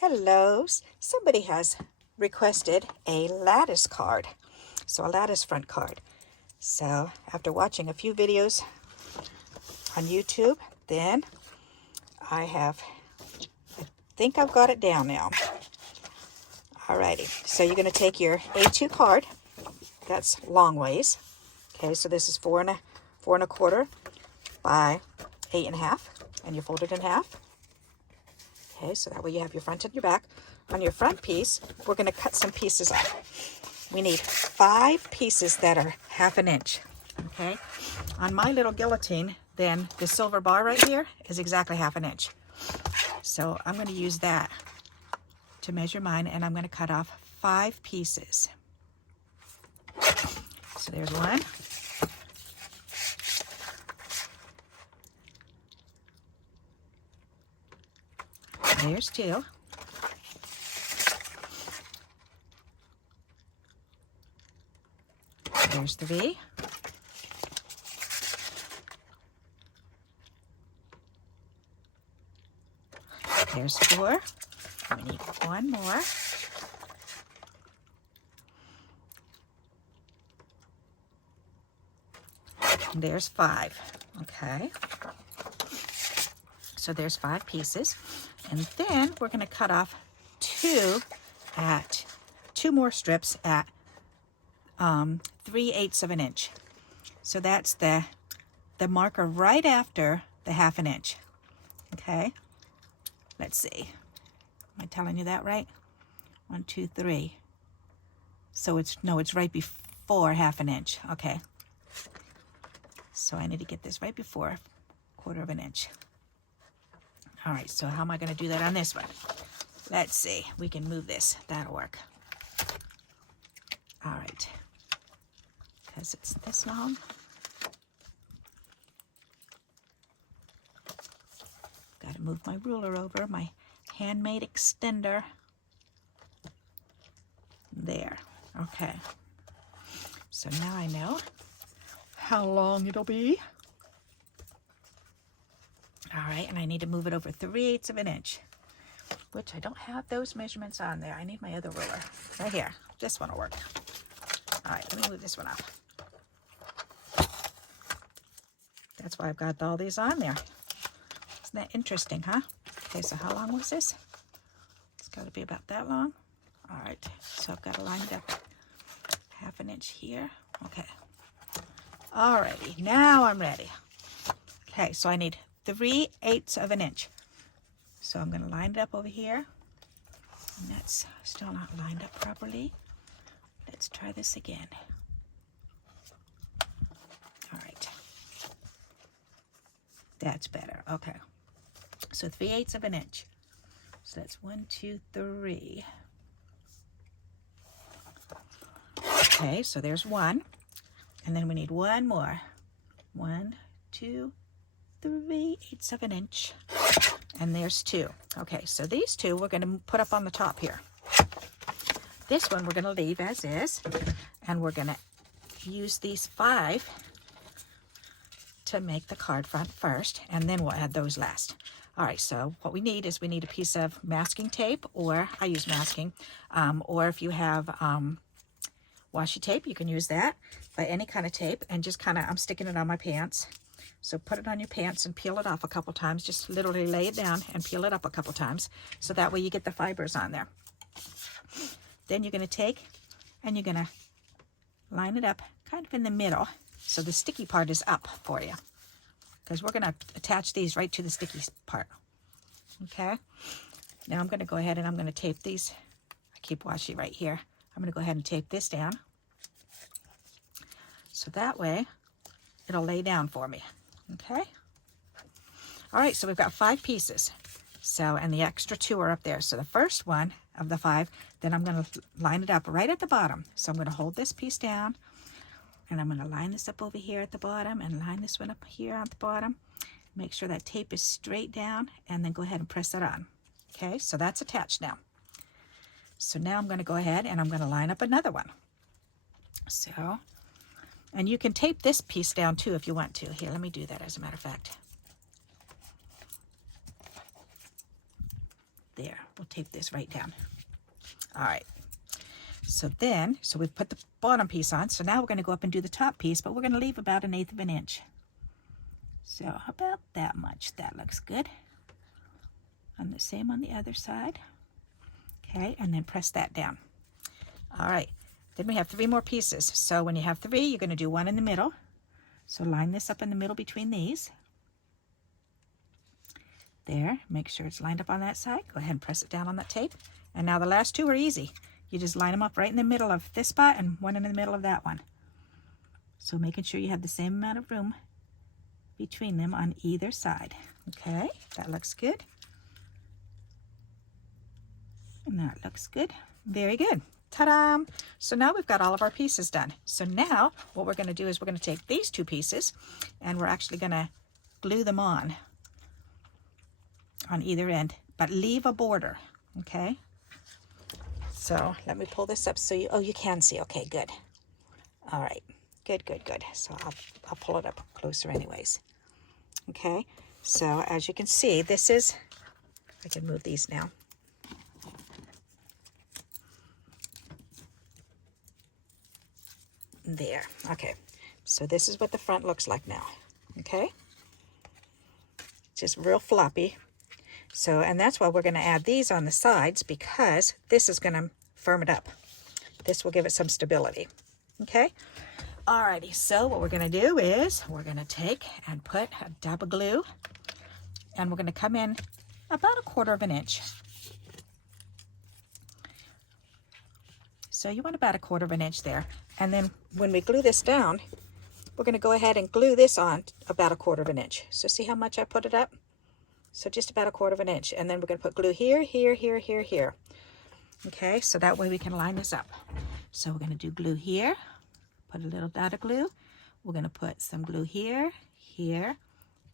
Hello, somebody has requested a lattice card, so a lattice front card. So after watching a few videos on YouTube, then I think I've got it down now. Alrighty, so you're going to take your A2 card, that's long ways. Okay, so this is 4 1/4 by 8 1/2, and you fold it in half. Okay, so that way you have your front and your back. On your front piece, we're going to cut some pieces off. We need 5 pieces that are 1/2 inch. Okay, on my little guillotine, then the silver bar right here is exactly 1/2 inch. So I'm going to use that to measure mine, and I'm going to cut off 5 pieces. So there's one. There's 2. There's 3. There's 4. We need one more. And there's 5. Okay. So there's 5 pieces. And then we're going to cut off 2 more strips at 3/8 of an inch. So that's the marker right after the 1/2 inch. Okay. Let's see. Am I telling you that right? 1, 2, 3. So it's right before 1/2 inch. Okay. So I need to get this right before 1/4 inch. All right, so how am I going to do that on this one? Let's see. We can move this. That'll work. All right. Because it's this long. Got to move my ruler over, my handmade extender. There. Okay. So now I know how long it'll be. All right, and I need to move it over 3/8 of an inch, which I don't have those measurements on there. I need my other ruler right here. This one will work. All right, let me move this one off. That's why I've got all these on there. Isn't that interesting, huh? Okay, so how long was this? It's got to be about that long. All right, so I've got to line it up 1/2 inch here. Okay. All righty, now I'm ready. Okay, so I need 3/8 of an inch. So I'm going to line it up over here. And that's still not lined up properly. Let's try this again. All right. That's better. Okay. So 3/8 of an inch. So that's 1, 2, 3. Okay, so there's 1. And then we need one more. 1, 2, 3/8 of an inch. And there's 2. Okay, so these 2 we're going to put up on the top here. This one we're going to leave as is, and we're going to use these 5 to make the card front first, and then we'll add those last. All right, so what we need is a piece of masking tape, or I use masking, or if you have washi tape, you can use that, but any kind of tape, and just kind of, I'm sticking it on my pants. So put it on your pants and peel it off a couple times. Just literally lay it down and peel it up a couple times. So that way you get the fibers on there. Then you're going to take and you're going to line it up kind of in the middle. So the sticky part is up for you. Because we're going to attach these right to the sticky part. Okay. Now I'm going to go ahead and I'm going to tape these. I keep washi right here. I'm going to go ahead and tape this down. So that way it'll lay down for me. Okay. All right, so we've got 5 pieces. So, and the extra 2 are up there. So the first one of the 5, then I'm going to line it up right at the bottom. So I'm going to hold this piece down, and I'm going to line this up over here at the bottom, and line this one up here at the bottom. Make sure that tape is straight down, and then go ahead and press it on. Okay, so that's attached now. So now I'm going to go ahead and I'm going to line up another one. So, and you can tape this piece down too if you want to. Here, let me do that as a matter of fact. There, we'll tape this right down. All right. So we've put the bottom piece on. So now we're going to go up and do the top piece, but we're going to leave about 1/8 of an inch. So about that much. That looks good. And the same on the other side. Okay, and then press that down. All right. Then we have 3 more pieces. So when you have 3, you're going to do 1 in the middle. So line this up in the middle between these. There, make sure it's lined up on that side. Go ahead and press it down on that tape. And now the last 2 are easy. You just line them up right in the middle of this spot and 1 in the middle of that one. So making sure you have the same amount of room between them on either side. Okay, that looks good. And that looks good. Very good. Ta-da! So now we've got all of our pieces done. So now what we're going to do is we're going to take these 2 pieces and we're actually going to glue them on either end, but leave a border. Okay. So let me pull this up so you can see. Okay, good. All right, good, good, good. So I'll pull it up closer anyways. Okay, so as you can see, this is, I can move these now. There, okay. So this is what the front looks like now, okay? Just real floppy. So, and that's why we're going to add these on the sides, because this is going to firm it up. This will give it some stability. Okay. Alrighty. So what we're going to do is we're going to take and put a dab of glue, and we're going to come in about 1/4 of an inch. So you want about 1/4 of an inch there. And then when we glue this down, we're going to go ahead and glue this on about 1/4 of an inch. So see how much I put it up? So just about 1/4 of an inch. And then we're going to put glue here, here, here, here, here. Okay, so that way we can line this up. So we're going to do glue here, put a little dot of glue. We're going to put some glue here, here,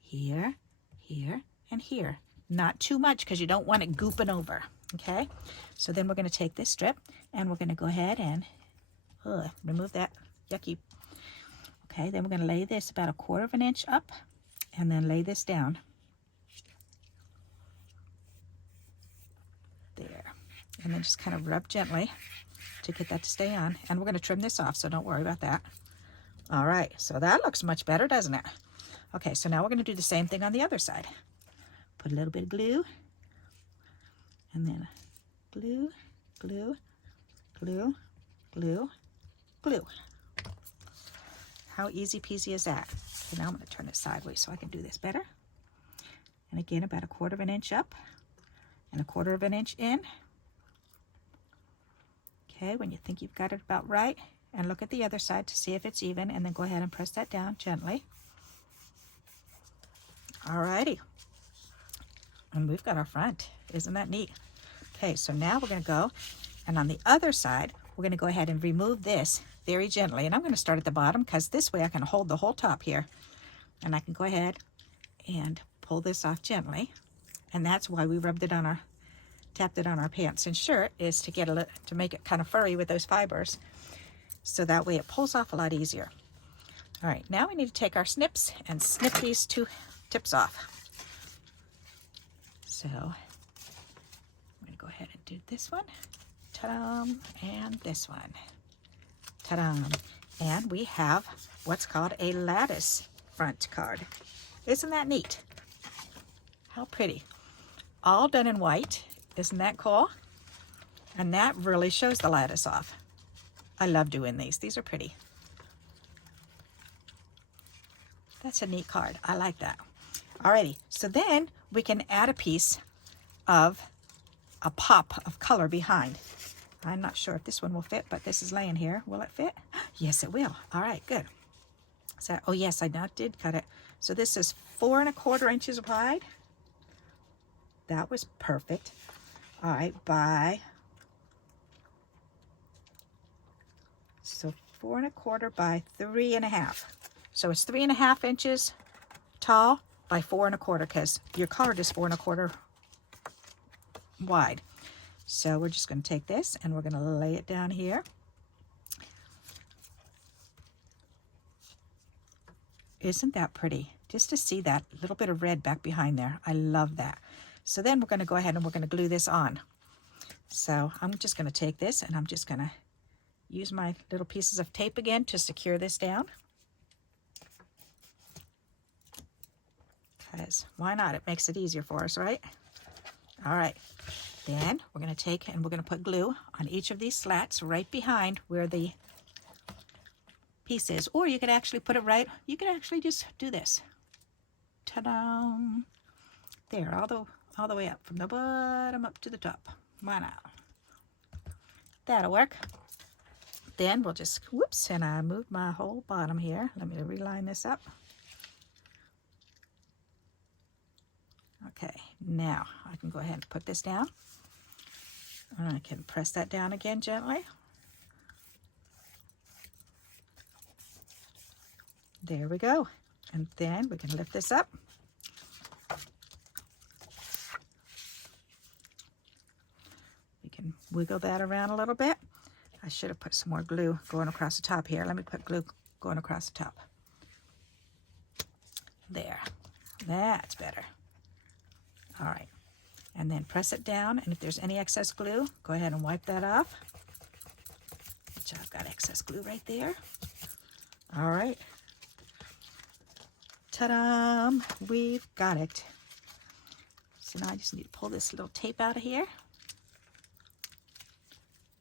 here, here, and here. Not too much because you don't want it gooping over. Okay, so then we're going to take this strip and we're going to go ahead and remove that yucky. Okay, then we're going to lay this about 1/4 of an inch up and then lay this down. There. And then just kind of rub gently to get that to stay on. And we're going to trim this off, so don't worry about that. All right, so that looks much better, doesn't it? Okay, so now we're going to do the same thing on the other side. Put a little bit of glue, and then glue, glue, glue, glue, glue. How easy peasy is that? Okay, now I'm going to turn it sideways so I can do this better. And again, about 1/4 of an inch up and 1/4 of an inch in. Okay, when you think you've got it about right, and look at the other side to see if it's even, and then go ahead and press that down gently. Alrighty. And we've got our front. Isn't that neat? Okay, so now we're going to go, and on the other side, we're going to go ahead and remove this very gently. And I'm going to start at the bottom because this way I can hold the whole top here. And I can go ahead and pull this off gently. And that's why we rubbed it on our, tapped it on our pants and shirt, is to get to make it kind of furry with those fibers. So that way it pulls off a lot easier. All right, now we need to take our snips and snip these 2 tips off. So I'm going to go ahead and do this one. Ta-da! And this one. Ta-da! And we have what's called a lattice front card. Isn't that neat? How pretty. All done in white. Isn't that cool? And that really shows the lattice off. I love doing these. These are pretty. That's a neat card. I like that. Alrighty, so then we can add a piece of a pop of color behind. I'm not sure if this one will fit, but this is laying here. Will it fit? Yes, it will. All right, good. So, oh yes, I did cut it. So this is 4 1/4 inches wide. That was perfect. All right, so 4 1/4 by 3 1/2. So it's 3 1/2 inches tall by 4 1/4, because your card is 4 1/4 wide. So we're just going to take this and we're going to lay it down here. Isn't that pretty? Just to see that little bit of red back behind there. I love that. So then we're going to go ahead and we're going to glue this on. So I'm just going to take this and I'm just going to use my little pieces of tape again to secure this down. Because why not? It makes it easier for us, right? All right. Then we're going to take and we're going to put glue on each of these slats right behind where the piece is. Or you could actually put it right, you could actually just do this. Ta-da! There, all the way up, from the bottom up to the top. Why not? That'll work. Then we'll just, whoops, and I moved my whole bottom here. Let me reline this up. Okay, now I can go ahead and put this down. And I can press that down again gently. There we go. And then we can lift this up. We can wiggle that around a little bit. I should have put some more glue going across the top here. Let me put glue going across the top. There. That's better. All right. And then press it down. And if there's any excess glue, go ahead and wipe that off. Which I've got excess glue right there. All right. Ta-da! We've got it. So now I just need to pull this little tape out of here.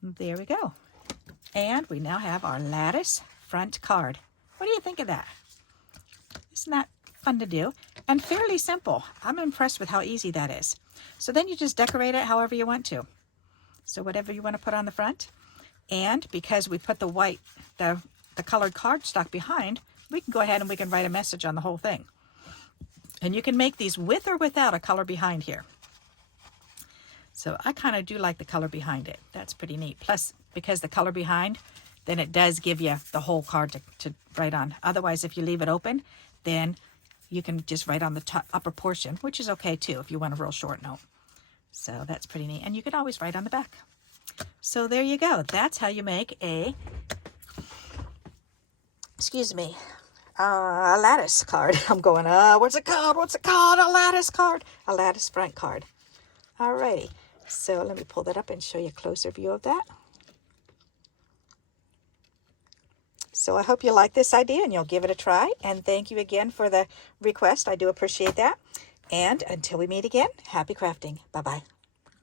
There we go. And we now have our lattice front card. What do you think of that? Isn't that fun to do? And fairly simple. I'm impressed with how easy that is. So then you just decorate it however you want to. So whatever you want to put on the front. And because we put the white, the colored cardstock behind, we can go ahead and we can write a message on the whole thing. And you can make these with or without a color behind here. So I kind of do like the color behind it. That's pretty neat. Plus, because the color behind, then it does give you the whole card to write on. Otherwise, if you leave it open, then you can just write on the top, upper portion, which is okay too if you want a real short note. So that's pretty neat. And you can always write on the back. So there you go. That's how you make a, a lattice card. I'm going, what's it called? What's it called? A lattice card. A lattice front card. Alrighty. So let me pull that up and show you a closer view of that. So I hope you like this idea and you'll give it a try. And thank you again for the request. I do appreciate that. And until we meet again, happy crafting. Bye-bye.